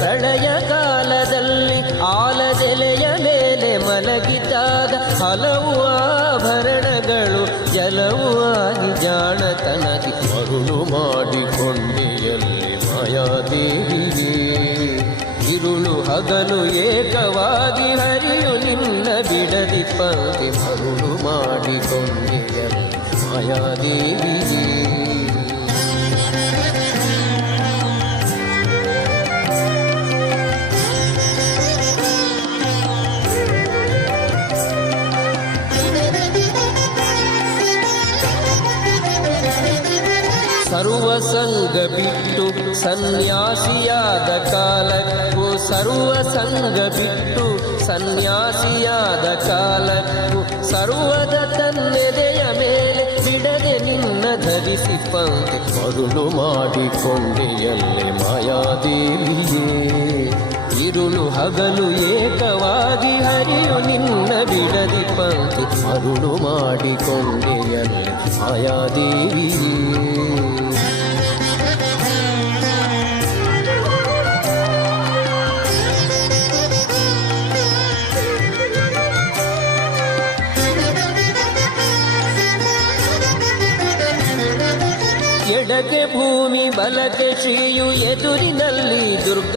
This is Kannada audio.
ಪ್ರಳಯ ಕಾಲದಲ್ಲಿ ಆಲದೆಲೆಯ ಮೇಲೆ ಮಲಗಿದಾಗ ಹಲವು ಆಭರಣಗಳು ಜಲವು ಆಗಿ ಜಾಣತನದಿ ಮರುಳು ಮಾಡಿಕೊಂಡಿಯಲ್ಲಿ ಮಾಯಾದೇವಿಗೆ ಇರುಳು ಹಗಲು ಏಕವಾಗಿ ಹರಿಯು ನಿನ್ನ ಬಿಡದಿ ಪಂಕ್ತಿ ಮರುಳು ಮಾಡಿಕೊಂಡಿಯಲ್ಲಿ ಮಾಯಾದೇವಿಗೆ ಸರ್ವಸಂಗ ಬಿಟ್ಟು ಸನ್ಯಾಸಿಯಾದ ಕಾಲಕ್ಕೂ ಸರ್ವಸಂಗ ಬಿಟ್ಟು ಸನ್ಯಾಸಿಯಾದ ಕಾಲಕ್ಕೂ ಸರ್ವದ ತನ್ನೆದೆಯ ಮೇಲೆ ಬಿಡದೆ ನಿನ್ನ ಧರಿಸಿ ಪಂಕ್ತಿ ಮರುಳು ಮಾಡಿಕೊಂಡೆಯಲ್ಲೇ ಮಾಯಾದೇವಿಯೇ ಇರುಳು ಹಗಲು ಏಕವಾಗಿ ಹರಿಯು ನಿನ್ನ ಬಿಡದಿ ಪಂಕ್ತಿ ಮರುಳು ಮಾಡಿಕೊಂಡೆಯಲ್ಲೇ ಮಾಯಾದೇವಿಯೇ ಎಡಕ್ಕೆ ಭೂಮಿ ಬಲಕ್ಕೆ ಶ್ರೀಯು ಎದುರಿನಲ್ಲಿ ದುರ್ಗ